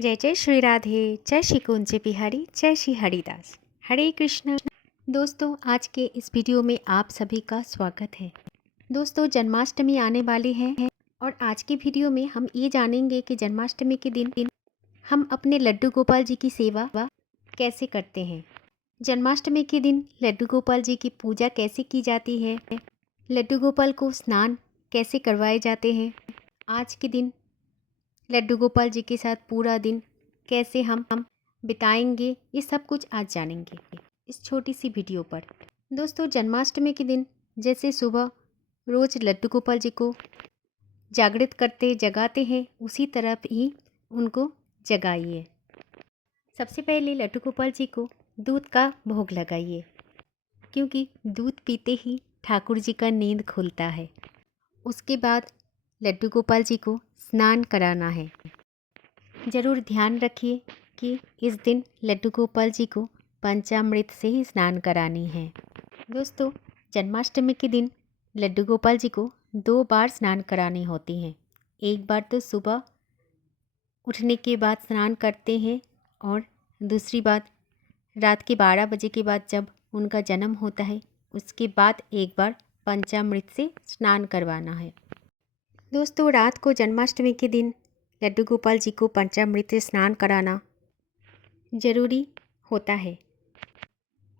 जय जय श्री राधे, जय श्री कुंज बिहारी, जय श्री हरिदास। हरे कृष्ण। दोस्तों, आज के इस वीडियो में आप सभी का स्वागत है। दोस्तों, जन्माष्टमी आने वाली है और आज की वीडियो में हम ये जानेंगे कि जन्माष्टमी के दिन हम अपने लड्डू गोपाल जी की सेवा कैसे करते हैं। जन्माष्टमी के दिन लड्डू गोपाल जी की पूजा कैसे की जाती है, लड्डू गोपाल को स्नान कैसे करवाए जाते हैं, आज के दिन लड्डू गोपाल जी के साथ पूरा दिन कैसे हम बिताएंगे, ये सब कुछ आज जानेंगे इस छोटी सी वीडियो पर। दोस्तों, जन्माष्टमी के दिन जैसे सुबह रोज़ लड्डू गोपाल जी को जागृत करते जगाते हैं, उसी तरह ही उनको जगाइए। सबसे पहले लड्डू गोपाल जी को दूध का भोग लगाइए, क्योंकि दूध पीते ही ठाकुर जी का नींद खुलता है। उसके बाद लड्डू गोपाल जी को स्नान कराना है। ज़रूर ध्यान रखिए कि इस दिन लड्डू गोपाल जी को पंचामृत से ही स्नान करानी है। दोस्तों, जन्माष्टमी के दिन लड्डू गोपाल जी को 2 बार स्नान करानी होती हैं। एक बार तो सुबह उठने के बाद स्नान करते हैं और दूसरी बात रात के 12 बजे के बाद जब उनका जन्म होता है, उसके बाद एक बार पंचामृत से स्नान करवाना है। दोस्तों, रात को जन्माष्टमी के दिन लड्डू गोपाल जी को पंचामृत से स्नान कराना ज़रूरी होता है,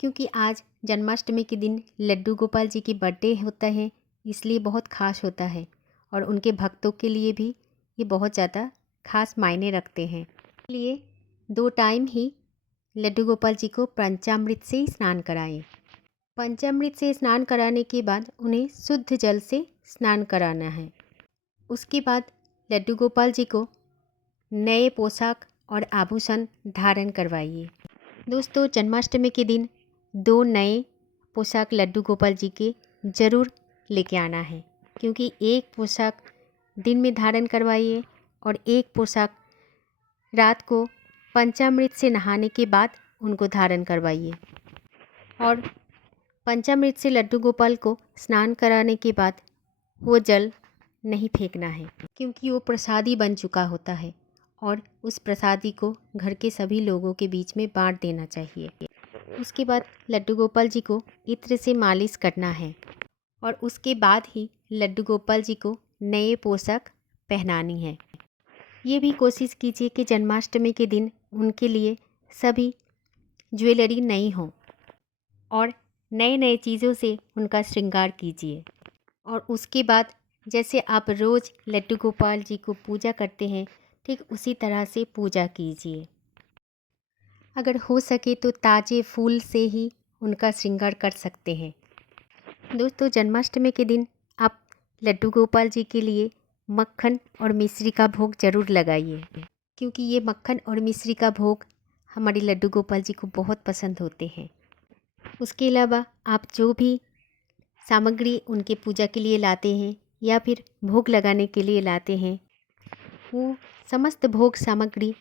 क्योंकि आज जन्माष्टमी के दिन लड्डू गोपाल जी की बर्थडे होता है, इसलिए बहुत ख़ास होता है और उनके भक्तों के लिए भी ये बहुत ज़्यादा खास मायने रखते हैं। इसलिए 2 टाइम ही लड्डू गोपाल जी को पंचामृत से ही स्नान कराएं। पंचामृत से स्नान कराने के बाद उन्हें शुद्ध जल से स्नान कराना है। उसके बाद लड्डू गोपाल जी को नए पोशाक और आभूषण धारण करवाइए। दोस्तों, जन्माष्टमी के दिन 2 नए पोशाक लड्डू गोपाल जी के ज़रूर लेके आना है, क्योंकि एक पोशाक दिन में धारण करवाइए और एक पोशाक रात को पंचामृत से नहाने के बाद उनको धारण करवाइए। और पंचामृत से लड्डू गोपाल को स्नान कराने के बाद वो जल नहीं फेंकना है, क्योंकि वो प्रसादी बन चुका होता है और उस प्रसादी को घर के सभी लोगों के बीच में बांट देना चाहिए। उसके बाद लड्डू गोपाल जी को इत्र से मालिश करना है और उसके बाद ही लड्डू गोपाल जी को नए पोशाक पहनानी है। ये भी कोशिश कीजिए कि जन्माष्टमी के दिन उनके लिए सभी ज्वेलरी नई हो और नए नए चीज़ों से उनका श्रृंगार कीजिए। और उसके बाद जैसे आप रोज़ लड्डू गोपाल जी को पूजा करते हैं, ठीक उसी तरह से पूजा कीजिए। अगर हो सके तो ताज़े फूल से ही उनका श्रृंगार कर सकते हैं। दोस्तों, जन्माष्टमी के दिन आप लड्डू गोपाल जी के लिए मक्खन और मिश्री का भोग ज़रूर लगाइए, क्योंकि ये मक्खन और मिश्री का भोग हमारे लड्डू गोपाल जी को बहुत पसंद होते हैं। उसके अलावा आप जो भी सामग्री उनके पूजा के लिए लाते हैं या फिर भोग लगाने के लिए लाते हैं, वो समस्त भोग सामग्री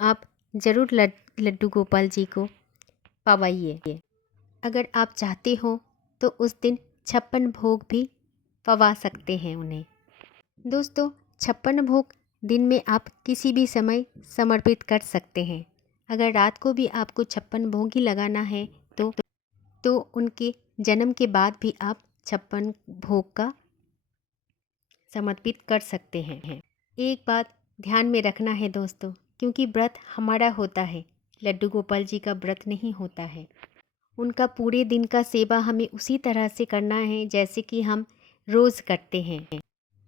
आप ज़रूर लड्डू गोपाल जी को पवाइए। अगर आप चाहते हो तो उस दिन 56 भोग भी पवा सकते हैं उन्हें। दोस्तों, 56 भोग दिन में आप किसी भी समय समर्पित कर सकते हैं। अगर रात को भी आपको 56 भोग ही लगाना है तो उनके जन्म के बाद भी आप 56 भोग का समर्पित कर सकते हैं। एक बात ध्यान में रखना है दोस्तों, क्योंकि व्रत हमारा होता है, लड्डू गोपाल जी का व्रत नहीं होता है। उनका पूरे दिन का सेवा हमें उसी तरह से करना है जैसे कि हम रोज़ करते हैं।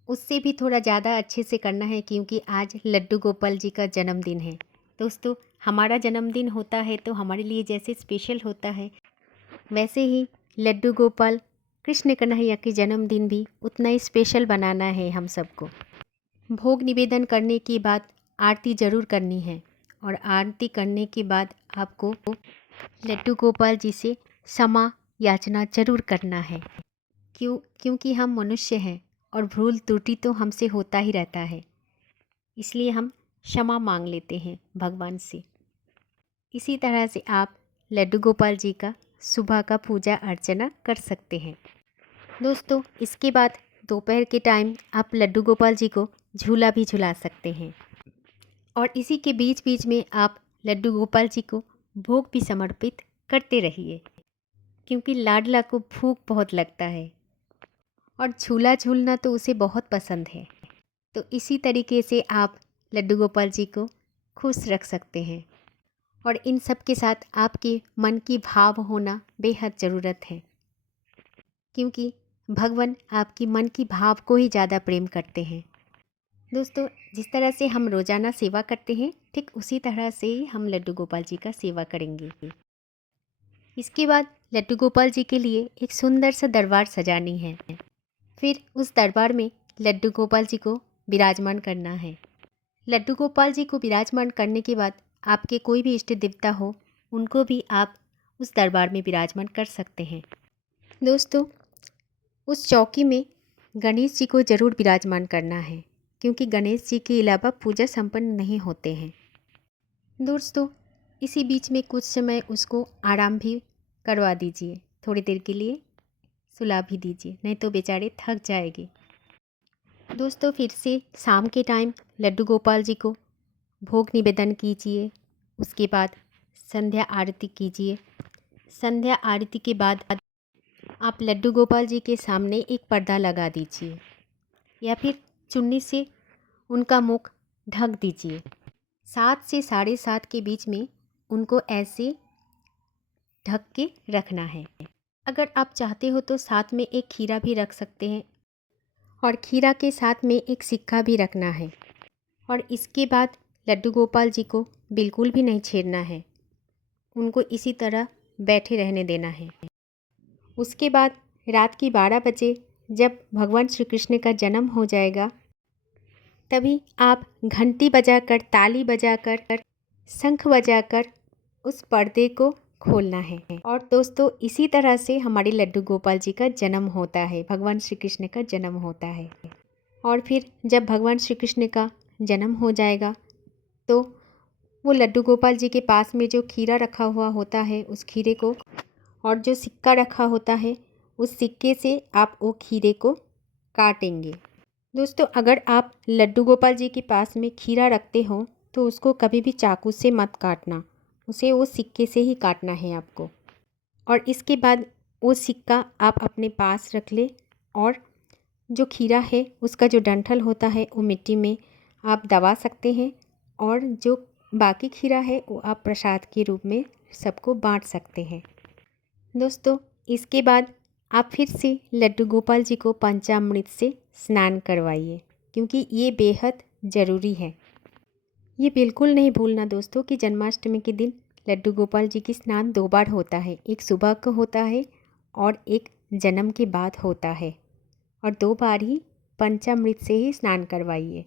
उससे भी थोड़ा ज़्यादा अच्छे से करना है, क्योंकि आज लड्डू गोपाल जी का जन्मदिन है। दोस्तों, हमारा जन्मदिन होता है तो हमारे लिए जैसे स्पेशल होता है, वैसे ही लड्डू गोपाल कृष्ण कन्हैया के जन्मदिन भी उतना ही स्पेशल बनाना है हम सबको। भोग निवेदन करने के बाद आरती ज़रूर करनी है और आरती करने के बाद आपको लड्डू गोपाल जी से क्षमा याचना ज़रूर करना है। क्योंकि हम मनुष्य हैं और भूल त्रुटि तो हमसे होता ही रहता है, इसलिए हम क्षमा मांग लेते हैं भगवान से। इसी तरह से आप लड्डू गोपाल जी का सुबह का पूजा अर्चना कर सकते हैं। दोस्तों, इसके बाद दोपहर के टाइम आप लड्डू गोपाल जी को झूला भी झुला सकते हैं। और इसी के बीच बीच में आप लड्डू गोपाल जी को भोग भी समर्पित करते रहिए, क्योंकि लाडला को भूख बहुत लगता है और झूला झूलना तो उसे बहुत पसंद है। तो इसी तरीके से आप लड्डू गोपाल जी को खुश रख सकते हैं। और इन सब के साथ आपके मन की भाव होना बेहद ज़रूरत है, क्योंकि भगवान आपकी मन की भाव को ही ज़्यादा प्रेम करते हैं। दोस्तों, जिस तरह से हम रोज़ाना सेवा करते हैं, ठीक उसी तरह से ही हम लड्डू गोपाल जी का सेवा करेंगे। इसके बाद लड्डू गोपाल जी के लिए एक सुंदर सा दरबार सजानी है। फिर उस दरबार में लड्डू गोपाल जी को विराजमान करना है। लड्डू गोपाल जी को विराजमान करने के बाद आपके कोई भी इष्ट देवता हो, उनको भी आप उस दरबार में विराजमान कर सकते हैं। दोस्तों, उस चौकी में गणेश जी को ज़रूर विराजमान करना है, क्योंकि गणेश जी के अलावा पूजा संपन्न नहीं होते हैं। दोस्तों, इसी बीच में कुछ समय उसको आराम भी करवा दीजिए, थोड़ी देर के लिए सुला भी दीजिए, नहीं तो बेचारे थक जाएंगे। दोस्तों, फिर से शाम के टाइम लड्डू गोपाल जी को भोग निवेदन कीजिए। उसके बाद संध्या आरती कीजिए। संध्या आरती के बाद आप लड्डू गोपाल जी के सामने एक पर्दा लगा दीजिए, या फिर चुन्नी से उनका मुख ढक दीजिए। 7 से 7:30 के बीच में उनको ऐसे ढक के रखना है। अगर आप चाहते हो तो साथ में एक खीरा भी रख सकते हैं, और खीरा के साथ में एक सिक्का भी रखना है। और इसके बाद लड्डू गोपाल जी को बिल्कुल भी नहीं छेड़ना है, उनको इसी तरह बैठे रहने देना है। उसके बाद रात की 12 बजे जब भगवान श्री कृष्ण का जन्म हो जाएगा, तभी आप घंटी बजाकर, ताली बजाकर, शंख बजाकर उस पर्दे को खोलना है। और दोस्तों, इसी तरह से हमारे लड्डू गोपाल जी का जन्म होता है, भगवान श्री कृष्ण का जन्म होता है। और फिर जब भगवान श्री कृष्ण का जन्म हो जाएगा, तो वो लड्डू गोपाल जी के पास में जो खीरा रखा हुआ होता है, उस खीरे को, और जो सिक्का रखा होता है, उस सिक्के से आप वो खीरे को काटेंगे। दोस्तों, अगर आप लड्डू गोपाल जी के पास में खीरा रखते हो तो उसको कभी भी चाकू से मत काटना, उसे वो सिक्के से ही काटना है आपको। और इसके बाद वो सिक्का आप अपने पास रख ले, और जो खीरा है उसका जो डंठल होता है वो मिट्टी में आप दबा सकते हैं, और जो बाकी खीरा है वो आप प्रसाद के रूप में सबको बांट सकते हैं। दोस्तों, इसके बाद आप फिर से लड्डू गोपाल जी को पंचामृत से स्नान करवाइए, क्योंकि ये बेहद ज़रूरी है। ये बिल्कुल नहीं भूलना दोस्तों कि जन्माष्टमी के दिन लड्डू गोपाल जी की स्नान 2 बार होता है, एक सुबह को होता है और एक जन्म के बाद होता है, और 2 बार ही पंचामृत से ही स्नान करवाइए।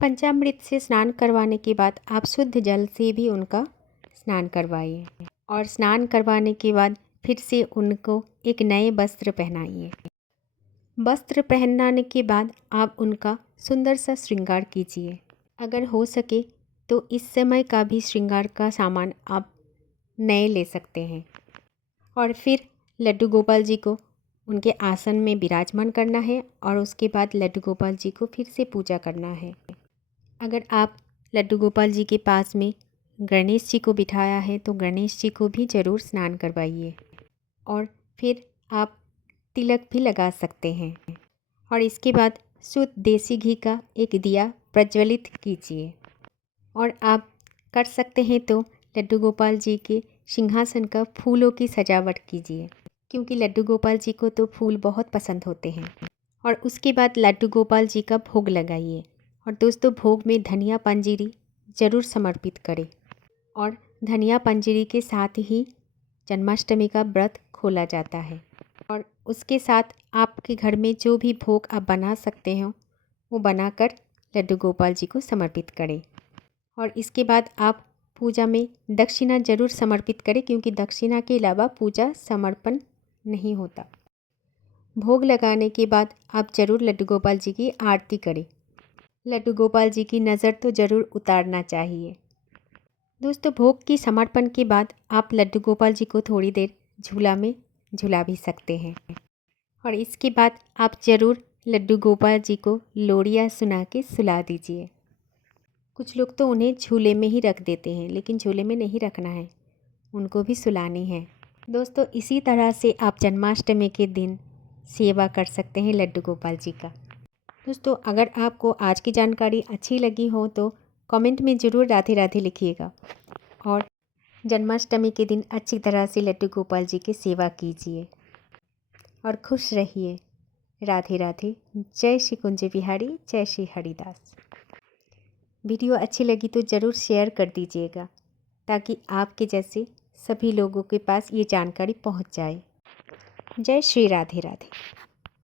पंचामृत से स्नान करवाने के बाद आप शुद्ध जल से भी उनका स्नान करवाइए, और स्नान करवाने के बाद फिर से उनको एक नए वस्त्र पहनाइए। वस्त्र पहनाने के बाद आप उनका सुंदर सा श्रृंगार कीजिए। अगर हो सके तो इस समय का भी श्रृंगार का सामान आप नए ले सकते हैं। और फिर लड्डू गोपाल जी को उनके आसन में विराजमान करना है, और उसके बाद लड्डू गोपाल जी को फिर से पूजा करना है। अगर आप लड्डू गोपाल जी के पास में गणेश जी को बिठाया है तो गणेश जी को भी ज़रूर स्नान करवाइए, और फिर आप तिलक भी लगा सकते हैं। और इसके बाद शुद्ध देसी घी का एक दिया प्रज्वलित कीजिए, और आप कर सकते हैं तो लड्डू गोपाल जी के सिंहासन का फूलों की सजावट कीजिए, क्योंकि लड्डू गोपाल जी को तो फूल बहुत पसंद होते हैं। और उसके बाद लड्डू गोपाल जी का भोग लगाइए, और दोस्तों, भोग में धनिया पंजीरी ज़रूर समर्पित करें, और धनिया पंजीरी के साथ ही जन्माष्टमी का व्रत खोला जाता है। और उसके साथ आपके घर में जो भी भोग आप बना सकते हो वो बनाकर लड्डू गोपाल जी को समर्पित करें। और इसके बाद आप पूजा में दक्षिणा ज़रूर समर्पित करें, क्योंकि दक्षिणा के अलावा पूजा समर्पण नहीं होता। भोग लगाने के बाद आप ज़रूर लड्डू गोपाल जी की आरती करें। लड्डू गोपाल जी की नज़र तो ज़रूर उतारना चाहिए। दोस्तों, भोग की समर्पण के बाद आप लड्डू गोपाल जी को थोड़ी देर झूला में झुला भी सकते हैं, और इसके बाद आप ज़रूर लड्डू गोपाल जी को लोरियां सुना के सुला दीजिए। कुछ लोग तो उन्हें झूले में ही रख देते हैं, लेकिन झूले में नहीं रखना है, उनको भी सुलानी है। दोस्तों इसी तरह से आप जन्माष्टमी के दिन सेवा कर सकते हैं लड्डू गोपाल जी का। दोस्तों अगर आपको आज की जानकारी अच्छी लगी हो तो कमेंट में ज़रूर राधे राधे लिखिएगा और जन्माष्टमी के दिन अच्छी तरह से लड्डू गोपाल जी की सेवा कीजिए और खुश रहिए। राधे राधे। जय श्री कुंज बिहारी, जय श्री हरिदास। वीडियो अच्छी लगी तो ज़रूर शेयर कर दीजिएगा ताकि आपके जैसे सभी लोगों के पास ये जानकारी पहुंच जाए। जय श्री राधे राधे।